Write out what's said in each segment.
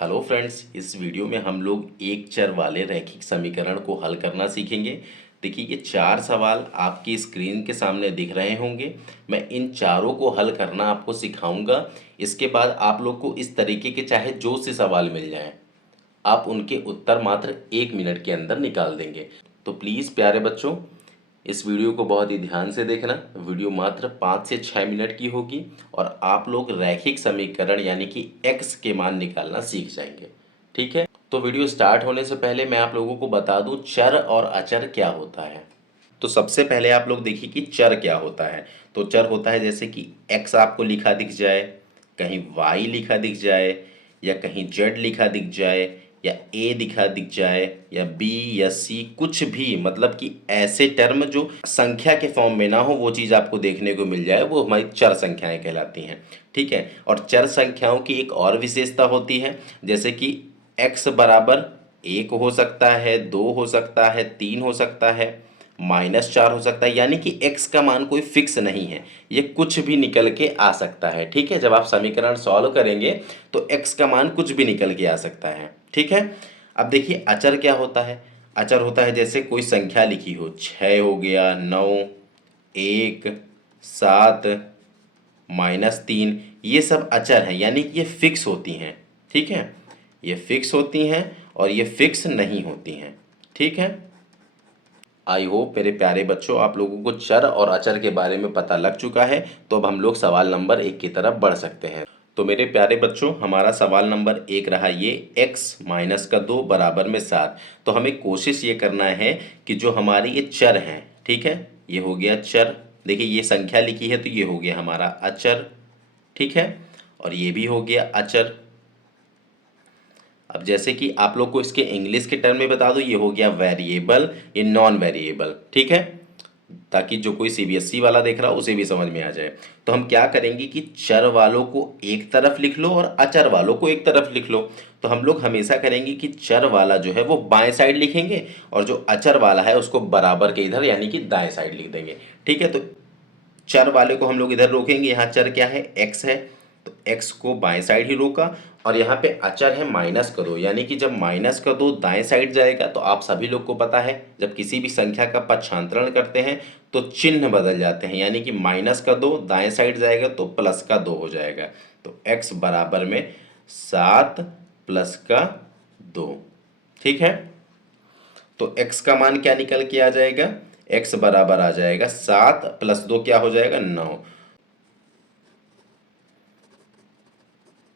Hello friends, इस video में हम लोग एक चर वाले रैखिक समीकरण को हल करना सीखेंगे। देखिए, ये चार सवाल आपकी स्क्रीन के सामने दिख रहे होंगे। मैं इन चारों को हल करना आपको सिखाऊंगा। इसके बाद आप लोग को इस तरीके के चाहे जो से सवाल मिल जाएं, आप उनके उत्तर मात्र 1 मिनट के अंदर निकाल देंगे। तो प्लीज़ प्यारे बच्चों, इस वीडियो को बहुत ही ध्यान से देखना। वीडियो मात्र 5 से 6 मिनट की होगी और आप लोग रैखिक समीकरण यानी कि x के मान निकालना सीख जाएंगे। ठीक है, तो वीडियो स्टार्ट होने से पहले मैं आप लोगों को बता दूं चर और अचर क्या होता है। तो सबसे पहले आप लोग देखिए कि चर क्या होता है। तो चर होता है जैसे कि x आपको लिखा दिख जाए, कहीं y लिखा दिख जाए, या कहीं z लिखा दिख जाए, या a दिखा दिख जाए, या b या c, कुछ भी, मतलब कि ऐसे टर्म जो संख्या के फॉर्म में ना हो वो चीज़ आपको देखने को मिल जाए, वो हमारी चर संख्याएं कहलाती हैं। ठीक है, और चर संख्याओं की एक और विशेषता होती है, जैसे कि x बराबर 1 हो सकता है, 2 हो सकता है, 3 हो सकता है, -4 हो सकता है, यानी कि x का मान कोई फिक्स नहीं है, ये कुछ भी निकल के आ सकता है। ठीक है, जब आप समीकरण सॉल्व करेंगे तो x का मान कुछ भी निकल के आ सकता है। ठीक है, अब देखिए अचर क्या होता है। अचर होता है जैसे कोई संख्या लिखी हो, 6 हो गया, 9, 1, 7, -3, ये सब अचर हैं, यानी कि ये फिक्स होती हैं। ठीक है, ये फिक्स होती हैं और ये फिक्स नहीं होती हैं। ठीक है, आई होप मेरे प्यारे बच्चों आप लोगों को चर और अचर के बारे में पता लग चुका है। तो अब हम लोग सवाल नंबर 1 की तरफ बढ़ सकते हैं। तो मेरे प्यारे बच्चों, हमारा सवाल नंबर 1 रहा ये x माइनस का 2 बराबर में 7। तो हमें कोशिश ये करना है कि जो हमारी ये चर हैं, ठीक है, ये हो गया चर। देखिए ये संख्या लिखी है तो ये हो गया हमारा अचर। ठीक है, और ये भी हो गया अचर। अब जैसे कि आप लोग को इसके इंग्लिश के टर्म में बता दो, ये हो गया वेरिएबल, ये नॉन वेरिएबल। ठीक है, ताकि जो कोई सीबीएसई वाला देख रहा हो उसे भी समझ में आ जाए। तो हम क्या करेंगे कि चर वालों को एक तरफ लिख लो और अचर वालों को एक तरफ लिख लो। तो हम लोग हमेशा करेंगे कि चर वाला जो है वो बाएं साइड लिखेंगे और जो अचर वाला है उसको बराबर के इधर यानी कि दाएं साइड लिख देंगे। ठीक है, तो चर वाले को हम लोग इधर रोकेंगे। यहाँ चर क्या है, x है, तो x को बाएं साइड ही रोका। और यहाँ पे अचर है -2, यानी कि जब -2 दाएं साइड जाएगा तो आप सभी लोग को पता है जब किसी भी संख्या का पक्षांतरण करते हैं तो चिन्ह बदल जाते हैं, यानी कि -2 दाएं साइड जाएगा तो +2 हो जाएगा। तो x बराबर में 7 +2। ठीक है, तो x का मान क्या निकल के आ जाएगा, x बराबर आ जाएगा 7 + 2 क्या हो जाएगा, 9।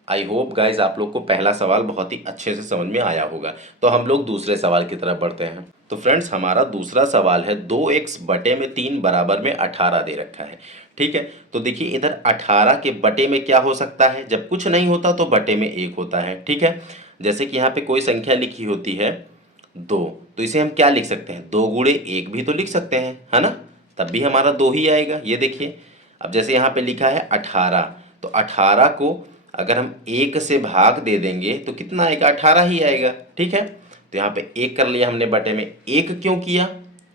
आई होप गाइज आप लोग को पहला सवाल बहुत ही अच्छे से समझ में आया होगा। तो हम लोग दूसरे सवाल की तरफ बढ़ते हैं। तो फ्रेंड्स, हमारा दूसरा सवाल है 2x बटे में 3 बराबर में 18 दे रखा है। ठीक है, तो देखिए इधर 18 के बटे में क्या हो सकता है, जब कुछ नहीं होता तो बटे में 1 होता है। ठीक है, जैसे कि यहाँ पे कोई संख्या लिखी होती है 2, तो इसे हम क्या लिख सकते हैं, 2 गुणे 1 भी तो लिख सकते हैं, है ना, तब भी हमारा 2 ही आएगा। ये देखिए, अब जैसे यहाँ पे लिखा है 18, तो 18 को अगर हम 1 से भाग दे देंगे तो कितना आएगा, 18 ही आएगा। ठीक है, तो यहाँ पे 1 कर लिया हमने बटे में। 1 क्यों किया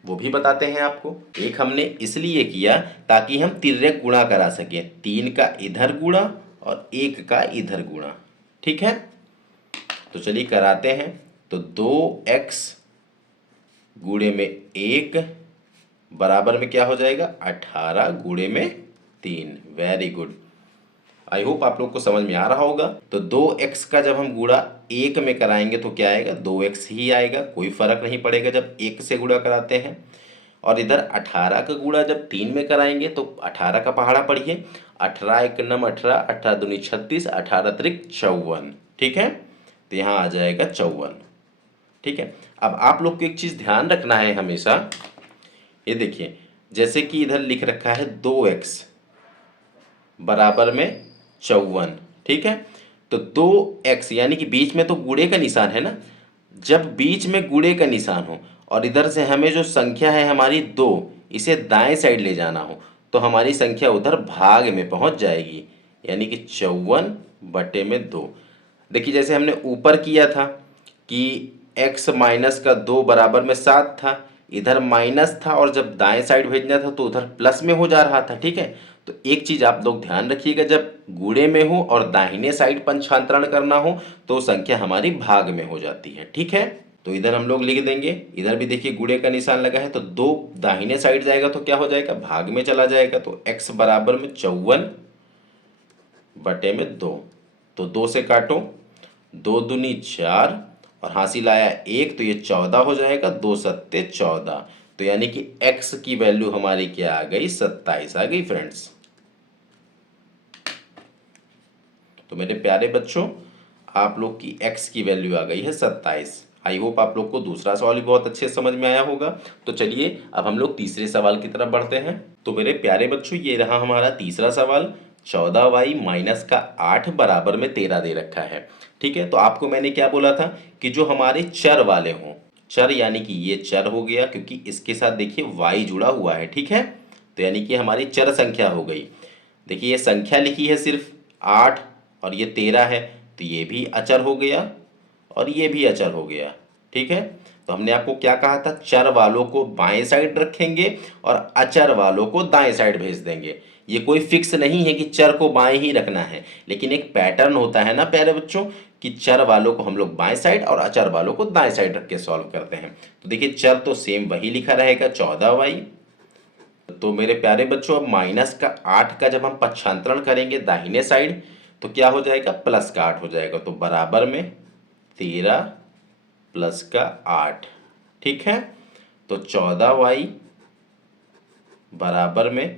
वो भी बताते हैं आपको। 1 हमने इसलिए किया ताकि हम तिर्यक गुणा करा सकें, 3 का इधर गुणा और 1 का इधर गुणा। ठीक है, तो चलिए कराते हैं। तो 2x गुणे में 1 बराबर में क्या हो जाएगा, 18 गुणे में 3। वेरी गुड, आई होप आप लोग को समझ में आ रहा होगा। तो 2x का जब हम गुणा 1 में कराएंगे तो क्या आएगा, 2x ही आएगा, कोई फर्क नहीं पड़ेगा जब 1 से गुणा कराते हैं। और इधर 18 का गुणा जब 3 में कराएंगे तो 18 का पहाड़ा पढ़िए, 18 1 9 18, 18 दूनी 36, 18 त्रिक 54। ठीक है, तो यहाँ आ जाएगा 54। ठीक है, अब आप लोग को एक चीज़ ध्यान रखना है हमेशा। ये देखिए, जैसे कि इधर लिख रखा है 2x बराबर में 54। ठीक है, तो 2x यानी कि बीच में तो गुणे का निशान है ना, जब बीच में गुणे का निशान हो और इधर से हमें जो संख्या है हमारी 2, इसे दाएं साइड ले जाना हो तो हमारी संख्या उधर भाग में पहुंच जाएगी, यानी कि 54 बटे में 2। देखिए जैसे हमने ऊपर किया था कि x माइनस का 2 बराबर में 7 था, इधर माइनस था और जब दाएं साइड भेजना था तो उधर प्लस में हो जा रहा था। ठीक है, तो एक चीज़ आप लोग ध्यान रखिएगा, जब गुणे में हो और दाहिने साइड पंचांतरण करना हो तो संख्या हमारी भाग में हो जाती है। ठीक है, तो इधर हम लोग लिख देंगे, इधर भी देखिए गुणे का निशान लगा है, तो 2 दाहिने साइड जाएगा तो क्या हो जाएगा, भाग में चला जाएगा। तो x बराबर में 54 बटे में 2, तो 2 से काटो, 2 दूनी 4 और हासिल आया 1, तो ये 14 हो जाएगा, 2 सत्ते 14। तो यानी कि x की वैल्यू हमारी क्या आ गई, 27 आ गई फ्रेंड्स। तो मेरे प्यारे बच्चों, आप लोग की x की वैल्यू आ गई है 27। आई होप आप लोग को दूसरा सवाल भी बहुत अच्छे से समझ में आया होगा। तो चलिए अब हम लोग तीसरे सवाल की तरफ बढ़ते हैं। तो मेरे प्यारे बच्चों, ये रहा हमारा तीसरा सवाल। 14y माइनस का 8 बराबर में 13 दे रखा है। ठीक है, तो आपको मैंने क्या बोला था कि जो हमारे चर वाले हों, चर यानी कि ये चर हो गया क्योंकि इसके साथ देखिए y जुड़ा हुआ है। ठीक है, तो यानी कि हमारी चर संख्या हो गई। देखिए ये संख्या लिखी है सिर्फ 8 और ये 13 है, तो ये भी अचर हो गया और ये भी अचर हो गया। ठीक है, तो हमने आपको क्या कहा था, चर वालों को बाएं साइड रखेंगे और अचर वालों को दाएं साइड भेज देंगे। ये कोई फिक्स नहीं है कि चर को बाएं ही रखना है, लेकिन एक पैटर्न होता है ना प्यारे बच्चों, कि चर वालों को हम लोग बाएं साइड और अचर वालों को दाएं साइड रख के सॉल्व करते हैं। तो देखिए चर तो सेम वही लिखा रहेगा 14y। तो मेरे प्यारे बच्चों, अब माइनस का 8 का जब हम पक्षांतरण करेंगे दाहिने साइड तो क्या हो जाएगा, प्लस का 8 हो जाएगा। तो बराबर में 13 प्लस का 8। ठीक है, तो 14y बराबर में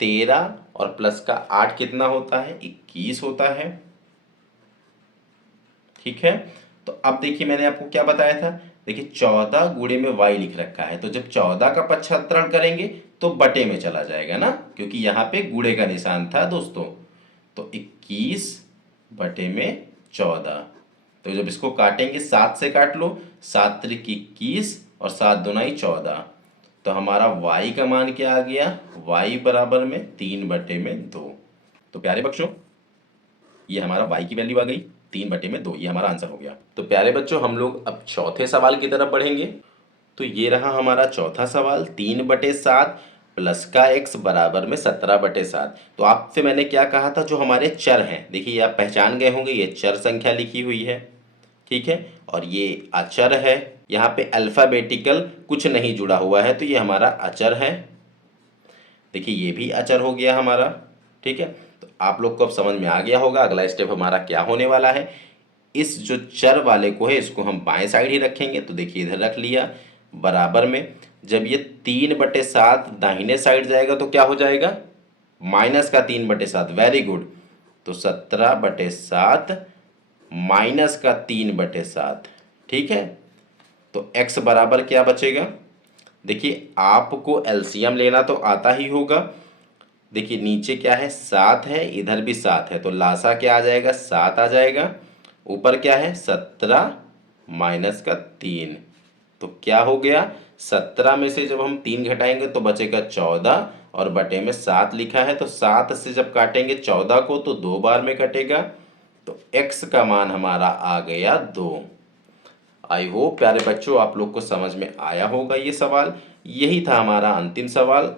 13 और प्लस का 8 कितना होता है, 21 होता है। ठीक है, तो अब देखिए मैंने आपको क्या बताया था, देखिए 14 गुणे में y लिख रखा है, तो जब 14 का पक्षांतरण करेंगे तो बटे में चला जाएगा ना, क्योंकि यहाँ पे गुणे का निशान था दोस्तों। तो 21 बटे में 14, तो जब इसको काटेंगे 7 से काट लो, 7 त्रिक 21 और 7 दूनाई 14। तो हमारा y का मान क्या आ गया, y बराबर में 3 बटे में 2। तो प्यारे बच्चों, ये हमारा y की वैल्यू आ गई 3 बटे में 2, ये हमारा आंसर हो गया। तो प्यारे बच्चों, हम लोग अब चौथे सवाल की तरफ बढ़ेंगे। तो ये रहा हमारा चौथा सवाल, 3/7 प्लस का x बराबर में 17/7। तो आपसे मैंने क्या कहा था, जो हमारे चर हैं, देखिए आप पहचान गए होंगे, ये चर संख्या लिखी हुई है। ठीक है, और ये अचर है, यहाँ पे अल्फ़ाबेटिकल कुछ नहीं जुड़ा हुआ है, तो ये हमारा अचर है। देखिए ये भी अचर हो गया हमारा। ठीक है, तो आप लोग को अब समझ में आ गया होगा अगला स्टेप हमारा क्या होने वाला है। इस जो चर वाले को है इसको हम बाएं साइड ही रखेंगे, तो देखिए इधर रख लिया, बराबर में जब ये 3/7 दाहिने साइड जाएगा तो क्या हो जाएगा, माइनस का 3/7। वेरी गुड, तो 17/7 माइनस का 3/7। ठीक है, तो x बराबर क्या बचेगा, देखिए आपको एलसीएम लेना तो आता ही होगा। देखिए नीचे क्या है, 7 है, इधर भी 7 है, तो लासा क्या आ जाएगा, 7 आ जाएगा। ऊपर क्या है, 17 माइनस का 3, तो क्या हो गया, 17 में से जब हम 3 घटाएंगे तो बचेगा 14 और बटे में 7 लिखा है, तो 7 से जब काटेंगे 14 को तो 2 बार में कटेगा, तो x का मान हमारा आ गया 2। आई होप प्यारे बच्चों आप लोग को समझ में आया होगा ये सवाल। यही था हमारा अंतिम सवाल।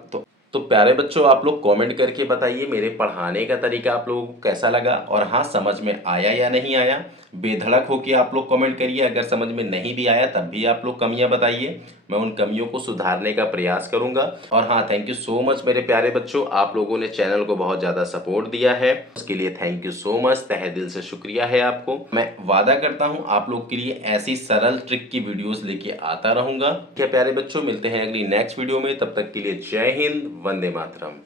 तो प्यारे बच्चों, आप लोग कमेंट करके बताइए मेरे पढ़ाने का तरीका आप लोगों को कैसा लगा और हाँ समझ में आया या नहीं आया। बेधड़क हो कि आप लोग कमेंट करिए, अगर समझ में नहीं भी आया तब भी आप लोग कमियां बताइए, मैं उन कमियों को सुधारने का प्रयास करूंगा। और हाँ, थैंक यू सो मच मेरे प्यारे बच्चों, आप लोगों ने चैनल को बहुत ज़्यादा सपोर्ट दिया है, उसके लिए थैंक यू सो मच, तहे दिल से शुक्रिया है आपको। मैं वादा करता हूँ आप लोग के लिए ऐसी सरल ट्रिक की वीडियोज़ लेके आता रहूँगा। क्या प्यारे बच्चों, मिलते हैं अगली नेक्स्ट वीडियो में, तब तक के लिए जय हिंद, वंदे मातरम।